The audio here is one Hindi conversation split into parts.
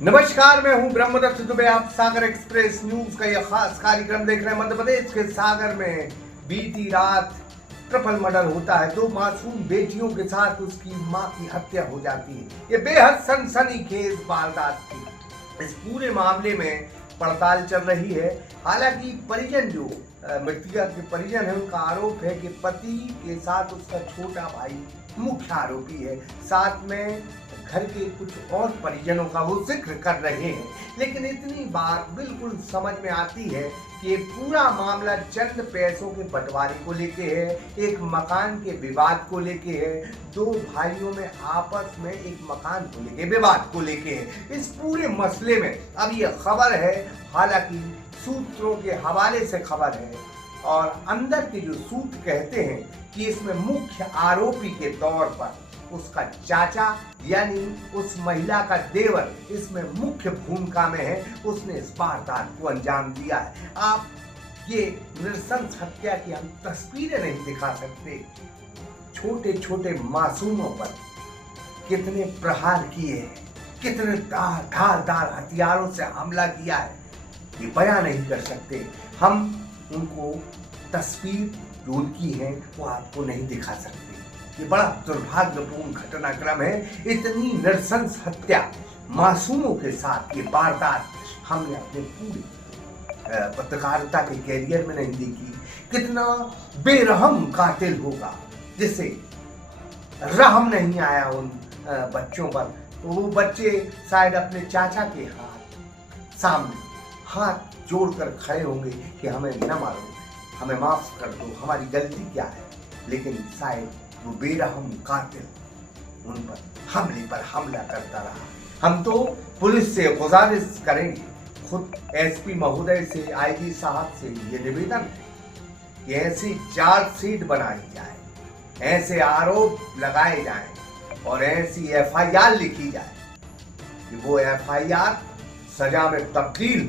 नमस्कार, मैं हूं ब्रह्मदत्त दुबे। आप सागर एक्सप्रेस न्यूज का यह खास कार्यक्रम देख रहे हैं। मध्य प्रदेश के सागर में बीती रात ट्रिपल मर्डर होता है। दो मासूम बेटियों के साथ उसकी मां की हत्या हो जाती है। ये बेहद सनसनीखेज वारदात थी। इस पूरे मामले में पड़ताल चल रही है। हालांकि परिजन जो मृतका के परिजन है, उनका आरोप है कि पति के साथ उसका छोटा भाई मुख्य आरोपी है। साथ में घर के कुछ और परिजनों का वो जिक्र कर रहे हैं। लेकिन इतनी बात बिल्कुल समझ में आती है कि ये पूरा मामला चंद पैसों के बंटवारे को लेके है, एक मकान के विवाद को लेके है, दो भाइयों में आपस में एक मकान को लेके विवाद को लेके है। इस पूरे मसले में अब ये खबर है, हालांकि सूत्रों के हवाले से खबर है और अंदर के जो सूत्र कहते हैं कि इसमें मुख्य आरोपी के तौर पर उसका चाचा यानी उस महिला का देवर इसमें मुख्य भूमिका में है। उसने इस वारदात को अंजाम दिया है। आप ये नृशंस हत्या की हम तस्वीरें नहीं दिखा सकते। छोटे छोटे मासूमों पर कितने प्रहार किए हैं, कितने धारदार हथियारों से हमला किया है, ये बयान नहीं कर सकते। हम उनको तस्वीर जो उनकी है वो आपको नहीं दिखा सकते। ये बड़ा दुर्भाग्यपूर्ण घटनाक्रम है। इतनी नृशंस हत्या मासूमों के साथ ये वारदात हमने अपने पूरे पत्रकारिता के कैरियर में नहीं देखी। कितना बेरहम कातिल होगा जिसे रहम नहीं आया उन बच्चों पर। तो वो बच्चे शायद अपने चाचा के सामने हाथ जोड़कर खड़े होंगे कि हमें न मारो, हमें माफ कर दो, हमारी गलती क्या है। लेकिन शायद वो बेरहम कातिल उन पर हमले पर हमला करता रहा। हम तो पुलिस से गुजारिश करेंगे, खुद एसपी महोदय से, आईजी साहब से ये निवेदन है कि ऐसी चार्जशीट बनाई जाए, ऐसे आरोप लगाए जाएं और ऐसी एफआईआर लिखी जाए कि वो एफआईआर सजा में तब्दील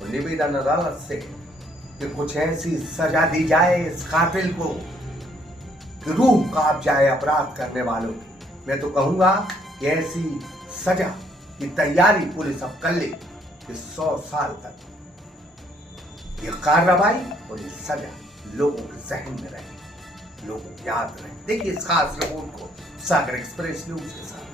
हो। निवेदन अदालत से कि कुछ ऐसी सजा दी जाए इस कातिल को कि रूह कांप जाए अपराध करने वालों की। मैं तो कहूंगा कि ऐसी सजा की तैयारी पुलिस अब कर ले कि 100 साल तक ये कार्रवाई और ये सजा लोगों के जहन में रहे, लोगों को याद रहे। देखिए इस खास रिपोर्ट को सागर एक्सप्रेस न्यूज के साथ।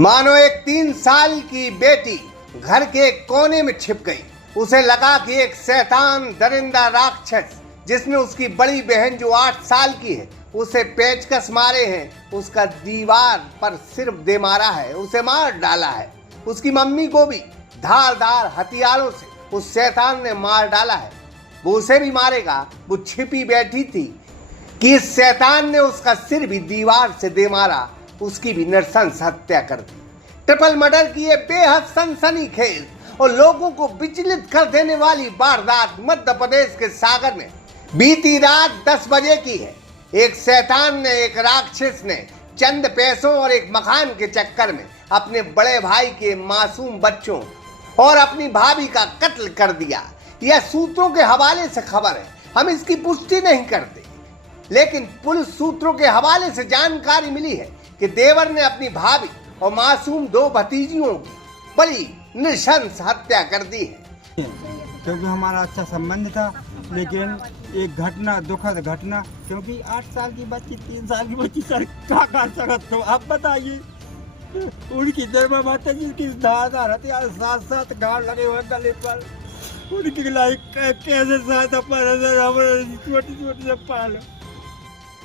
मानो एक 3 साल की बेटी घर के कोने में छिप गई। उसे लगा कि एक शैतान दरिंदा राक्षस जिसने उसकी बड़ी बहन जो 8 साल की है उसे पेचकस मारे हैं, उसका दीवार पर सिर्फ दे मारा है, उसे मार डाला है। उसकी मम्मी को भी धारदार हथियारों से उस शैतान ने मार डाला है। वो उसे भी मारेगा। वो छिपी बैठी थी कि इस शैतान ने उसका सिर भी दीवार से दे मारा, उसकी भी नृशंस हत्या कर दी। ट्रिपल मर्डर की ये बेहद सनसनीखेज और लोगों को विचलित कर देने वाली वारदात मध्य प्रदेश के सागर में बीती रात 10 बजे की है। एक शैतान ने, एक राक्षस ने चंद पैसों और एक मकान के चक्कर में अपने बड़े भाई के मासूम बच्चों और अपनी भाभी का कत्ल कर दिया। यह सूत्रों के हवाले से खबर है, हम इसकी पुष्टि नहीं करते। लेकिन पुलिस सूत्रों के हवाले से जानकारी मिली है कि देवर ने अपनी भाभी और मासूम 2 भतीजियों की बड़ी नृशंस हत्या कर दी है। क्योंकि हमारा अच्छा संबंध था, लेकिन एक घटना, दुखद घटना, क्योंकि 8 साल की बच्ची, 3 साल की बच्ची सर क्या कर सकते हो आप बताइए। उनकी दरबार माता जी की धारदार हथियार, 7 गाड़ लगे हुए गले पर, उनकी लाइक कैसे साथ छोटी छोटी से पाल।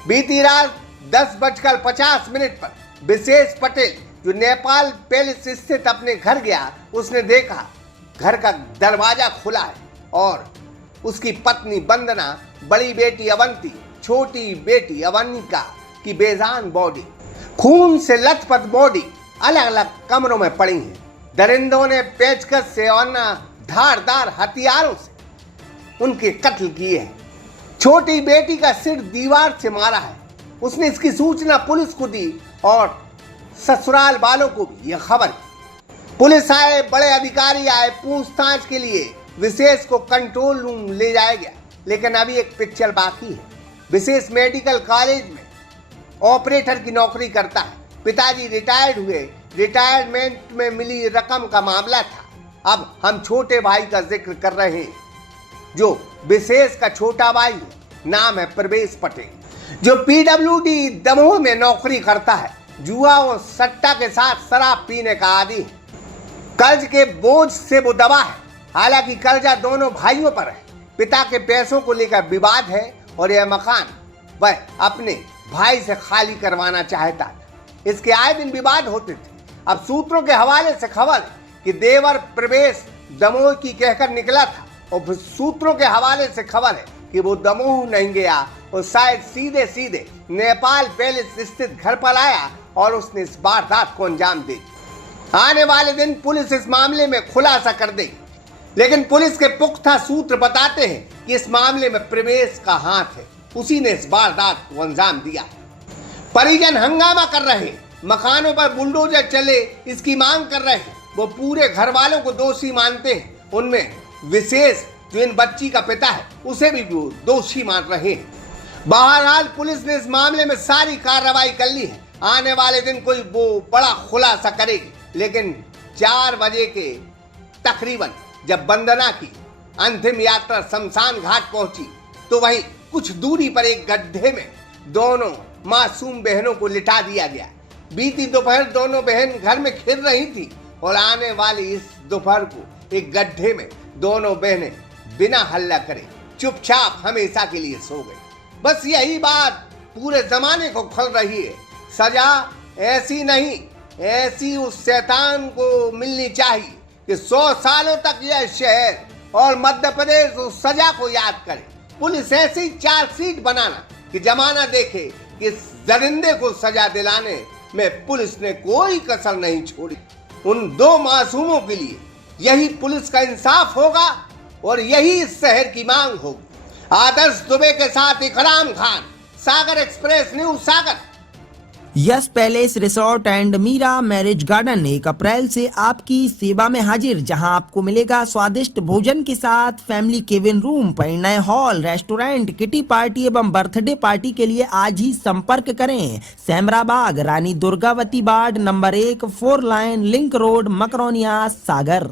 बीती रात 10:50 पर विशेष पटेल जो नेपाल पैलेस स्थित अपने घर गया, उसने देखा घर का दरवाजा खुला है और उसकी पत्नी वंदना, बड़ी बेटी अवंती, छोटी बेटी अवनिका की बेजान बॉडी, खून से लथपथ बॉडी अलग अलग कमरों में पड़ी है। दरिंदों ने पेचकस से और धारदार हथियारों से उनके कत्ल किए हैं। छोटी बेटी का सिर दीवार से मारा है। उसने इसकी सूचना पुलिस को दी और ससुराल वालों को भी यह खबर। पुलिस आए, बड़े अधिकारी आए, पूछताछ के लिए विशेष को कंट्रोल रूम ले जाया गया। लेकिन अभी एक पिक्चर बाकी है। विशेष मेडिकल कॉलेज में ऑपरेटर की नौकरी करता है। पिताजी रिटायर्ड हुए रिटायरमेंट में मिली रकम का मामला था। अब हम छोटे भाई का जिक्र कर रहे हैं, जो विशेष का छोटा भाई है। नाम है प्रवेश पटेल, जो पीडब्ल्यूडी दमोह में नौकरी करता है। जुआ और सट्टा के साथ शराब पीने का आदी है। कर्ज के बोझ से वो दबा है। हालांकि कर्जा दोनों भाइयों पर है। पिता के पैसों को लेकर विवाद है और यह मकान वह अपने भाई से खाली करवाना चाहता था। इसके आए दिन विवाद होते थे। अब सूत्रों के हवाले से खबर है कि देवर प्रवेश दमोह की कहकर निकला था, और फिर सूत्रों के हवाले से खबर है कि वो दमोह नहीं गया और शायद सीधे सीधे नेपाल पैलेस स्थित घर पर आया और उसने इस वारदात को अंजाम दे दिया। आने वाले दिन पुलिस इस मामले में खुलासा कर देगी, लेकिन पुलिस के पुख्ता सूत्र बताते हैं कि इस मामले में प्रवेश का हाथ है। उसी ने इस वारदात को अंजाम दिया। परिजन हंगामा कर रहे हैं, मकानों पर बुलडोजर चले इसकी मांग कर रहे हैं। वो पूरे घर वालों को दोषी मानते हैं। उनमें विशेष जो इन बच्ची का पिता है उसे भी वो दोषी मान रहे हैं। बहरहाल पुलिस ने इस मामले में सारी कार्रवाई कर ली है। आने वाले दिन कोई वो बड़ा खुलासा करेगी, लेकिन 4 बजे के तकरीबन जब वंदना की अंतिम यात्रा शमशान घाट पहुंची, तो वहीं कुछ दूरी पर एक गड्ढे में दोनों मासूम बहनों को लिटा दिया गया। बीती दोपहर दोनों बहन घर में खेल रही थी और आने वाली इस दोपहर को एक गड्ढे में दोनों बहनें बिना हल्ला करे चुपचाप हमेशा के लिए सो गई। बस यही बात पूरे जमाने को खल रही है। सजा ऐसी नहीं, ऐसी उस शैतान को मिलनी चाहिए कि 100 सालों तक यह शहर और मध्य प्रदेश उस सजा को याद करे। पुलिस ऐसी चार्जशीट बनाना कि जमाना देखे कि इस दरिंदे को सजा दिलाने में पुलिस ने कोई कसर नहीं छोड़ी। उन 2 मासूमों के लिए यही पुलिस का इंसाफ होगा और यही इस शहर की मांग होगी। आदर्श दुबे के साथ Ikram Khan, Sagar express news, Sagar. Yes palace resort and Meera marriage garden 1 अप्रैल से आपकी सेवा में हाजिर, जहां आपको मिलेगा स्वादिष्ट भोजन के साथ फैमिली केबिन रूम, परिणय हॉल, रेस्टोरेंट, किटी पार्टी एवं बर्थडे पार्टी के लिए आज ही संपर्क करें। सैमराबाग, Rani Durgavati ward number 1, 4 line link road, Makronia, सागर।